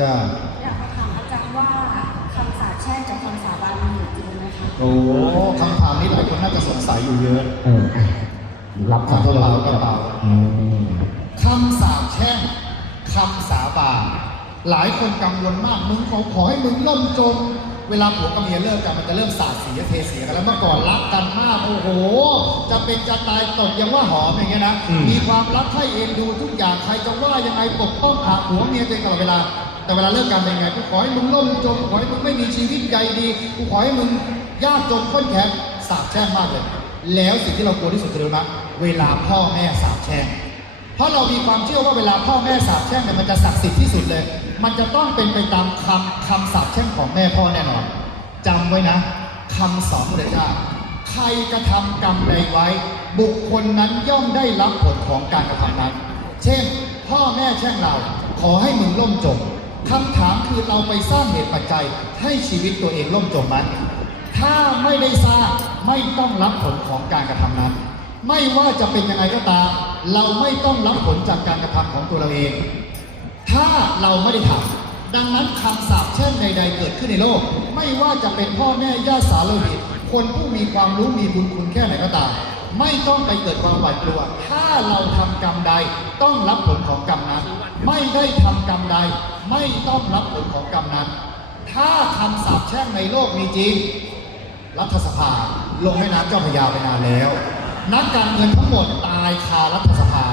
จ้าอยากถามอาจารย์ว่าคำสาปแช่งกับคำสาบานมีอยู่จริงไหมคะโอ้คำถามนี้หลายคนน่าจะสงสัยอยู่เยอะเอออะรับกระเป๋ากระเป๋าอืมคำสาปแช่งคำสาบานหลายคนกังวลมากมึงขอขอให้มึงล่มจมเวลาผัวกับเมียเลิกกันมันจะเริ่มสาดสีเทเสียกันแล้วเมื่อก่อนรักกันมากโอ้โห จะเป็นจะตายตดยังว่าหอมอย่างเงี้ยนะมีความรักให้เอ็นดูทุกอย่างใครจะว่ายังไงปกป้องหาผัวเมียตัวเองตลอดเวลา แต่เวลาเลิกกันเป็นไงกูขอให้มึงล่มจมขอให้มึงไม่มีชีวิตใหญ่ดีกูขอให้มึงยากจนข้นแข็งสาปแช่งมากเลย แล้วสิ่งที่เรากลัวที่สุดคืออะไรรู้ไหมเวลาพ่อแม่สาปแช่งเพราะเรามีความเชื่อว่าเวลาพ่อแม่สาปแช่งเนี่ยมันจะศักดิ์สิทธิ์ที่สุดเลย มันจะต้องเป็นไปตามคำคำสาปแช่งของแม่พ่อแน่นอนจำไว้นะคำสอนพระเจ้าใครกระทำกรรมใดไว้ บุคคลนั้นย่อมได้รับผลของการกระทำนั้น เช่น พ่อแม่แช่งเรา ขอให้มึงล่มจม คำถามคือเราไปสร้างเหตุปัจจัยให้ชีวิตตัวเองล่มจมมั้ยถ้าไม่ได้สร้างไม่ต้องรับผลของการกระทำนั้น ไม่ว่าจะเป็นยังไงก็ตาม เราไม่ต้องรับผลจากการกระทำของตัวเราเอง ถ้าเราไม่ได้ทำดังนั้นคำสาปแช่งใด ๆ เกิดขึ้นในโลก ไม่ว่าจะเป็นพ่อแม่ญาติสาโลหิตคนผู้มีความรู้มีบุญคุณแค่ไหนก็ตาม ไม่ต้องไปเกิดความหวาดกลัว ถ้าเราทำกรรมใดต้องรับผลของกรรมนั้น ไม่ได้ทำกรรมใด ไม่ต้องรับผลของกรรมนั้น ถ้าคำสาปแช่งในโลกมีจริง รัฐสภา ลงแม่น้ำเจ้าพระยาไปนานแล้ว นักการเมืองทั้งหมดตายคารัฐสภา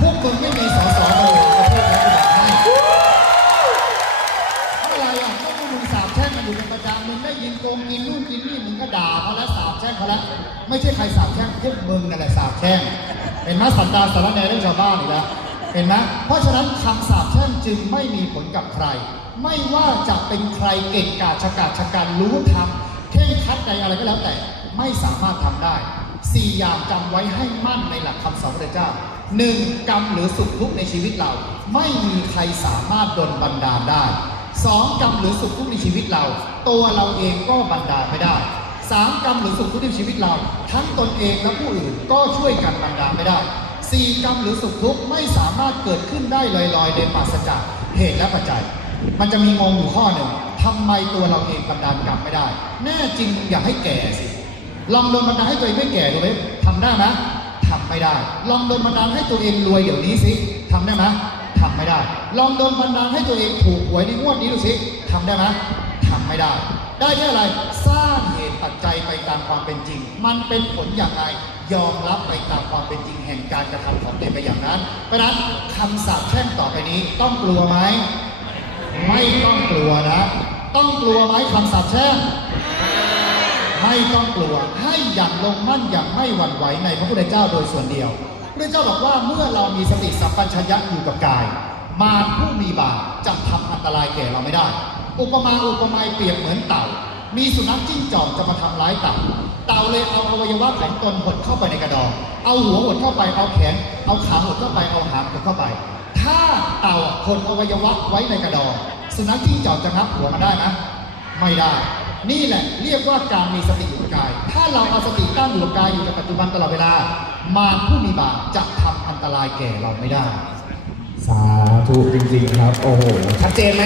พวกมึงไม่มีสสเลยประเทศนี้จะบอกให้อะไรอะก็พวกมึงสาบ อยู่เป็นประจำมึงได้ยินโกงกินนู่นกินนี่มึงก็ด่าเขาแล้วสาบแช่งเขาแล้วไม่ใช่ใครสาบแช่งพวกมึงนั่นแหละสาบแช่งเห็นไหมสันดานสารแนเรื่องชาวบ้านอีกแล้วเห็นไหมเพราะฉะนั้นคำสาบแช่งจึงไม่มีผลกับใคร ไม่ว่าจะเป็นใครเก่งกาจฉกาจฉกันรู้ทำเข่งคัดใดอะไรก็แล้วแต่ไม่สามารถทำได้สี่อย่างจำไว้ให้มั่นในหลักคำสอนพระเจ้าหนึ่งกรรมหรือสุขทุกข์ในชีวิตเรา ไม่มีใครสามารถดลบันดาลได้ สองกรรมหรือสุขทุกข์ในชีวิตเรา ตัวเราเองก็บันดาไม่ได้สามกรรมหรือสุขทุกข์ในชีวิตเรา ทั้งตนเองและผู้อื่นก็ช่วยกันบันดาไม่ได้สี่กรรมหรือสุขทุกข์ไม่สามารถเกิดขึ้นได้ลอยๆโดยปราศจากเหตุและปัจจัย มันจะมีงงอยู่ข้อหนึ่งทำไมตัวเราเองบันดาลกรรมไม่ได้ แน่จริงอย่าให้แก่สิลองโดนบันดาลให้ตัวเองไม่แก่ดูไหมทำได้ไหมทำไม่ได้ ลองโดนบันดาลให้ตัวเองรวยเดี๋ยวนี้สิทำได้ไหม ไม่ได้ ลองโดนบันดาลให้ตัวเองถูกหวยในงวดนี้ดูสิทำได้ไหมทำไม่ได้ ได้แค่อะไร สร้างเหตุปัจจัยไปตามความเป็นจริง มันเป็นผลอย่างไรยอมรับไปตามความเป็นจริงแห่งการกระทำของตนไปอย่างนั้น เพราะฉะนั้นคำสาปแช่งต่อไปนี้ต้องกลัวไหม ไม่ต้องกลัวนะ ต้องกลัวไหมคำสาปแช่งไม่ต้องกลัวให้อย่างลงมั่นอย่างไม่หวั่นไหวในพระพุทธเจ้าโดยส่วนเดียวพระเจ้าบอกว่าเมื่อเรามีสติสัมปชัญญะอยู่กับกาย มารผู้มีบาปจะทำอันตรายแก่เราไม่ได้ อุปมาอุปไมยเปรียบเหมือนเต่า มีสุนัขจิ้งจอกจะมาทำร้ายเต่า เต่าเลยเอาอวัยวะของตนหดเข้าไปในกระดอง เอาหัวหดเข้าไปเอาแขน เอาขาหดเข้าไปเอาหางหดเข้าไป ถ้าเต่าหดอวัยวะไว้ในกระดอง สุนัขจิ้งจอกจะงับหัวมันได้ไหมไม่ได้นี่แหละเรียกว่าการมีสติอยู่กับกาย ถ้าเราเอาสติตั้งอยู่กับกายอยู่กับปัจจุบันตลอดเวลา มารผู้มีบาปจะทำอันตรายแก่เราไม่ได้ สาธุจริงๆครับ โอ้โห ชัดเจนไหม